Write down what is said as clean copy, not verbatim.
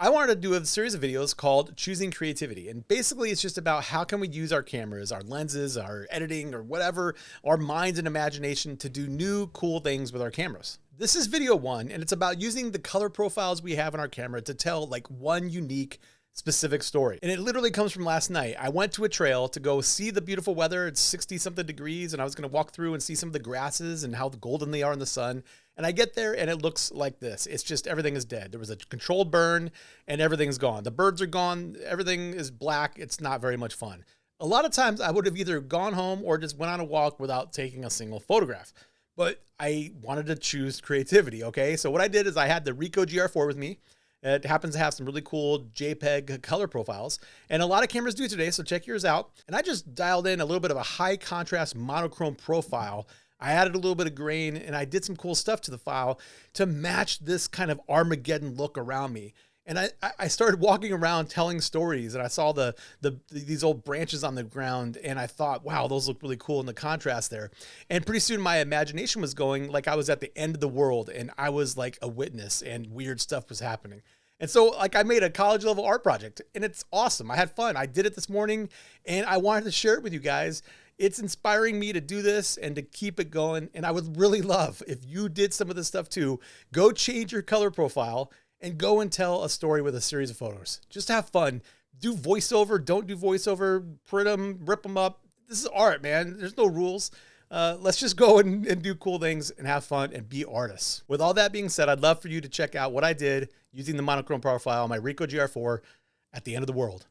I wanted to do a series of videos called Choosing Creativity. And basically it's just about how can we use our cameras, our lenses, our editing, or whatever, our minds and imagination to do new cool things with our cameras. This is video one, and it's about using the color profiles we have in our camera to tell like one unique specific story. And it literally comes from last night. I went to a trail to go see the beautiful weather. It's 60 something degrees, and I was going to walk through and see some of the grasses and how golden they are in the sun. And I get there and it looks like this. It's just everything is dead. There was a controlled burn and everything's gone. The birds are gone. Everything is black. It's not very much fun. A lot of times I would have either gone home or just went on a walk without taking a single photograph. But I wanted to choose creativity, okay? So what I did is I had the RICOH GR4 with me. It happens to have some really cool JPEG color profiles, and a lot of cameras do today, so check yours out. And I just dialed in a little bit of a high contrast monochrome profile. I added a little bit of grain, and I did some cool stuff to the file to match this kind of Armageddon look around me. And I started walking around telling stories, and I saw these old branches on the ground, and I thought, wow, those look really cool in the contrast there. And pretty soon my imagination was going like I was at the end of the world, and I was like a witness, and weird stuff was happening. And so like I made a college level art project, and it's awesome. I had fun. I did it this morning, and I wanted to share it with you guys. It's inspiring me to do this and to keep it going. And I would really love if you did some of this stuff too. Go change your color profile and go and tell a story with a series of photos. Just have fun. Do voiceover, don't do voiceover, print them, rip them up. This is art, man. There's no rules. Let's just go and do cool things and have fun and be artists. With all that being said, I'd love for you to check out what I did using the monochrome profile on my RICOH GR4 at the end of the world.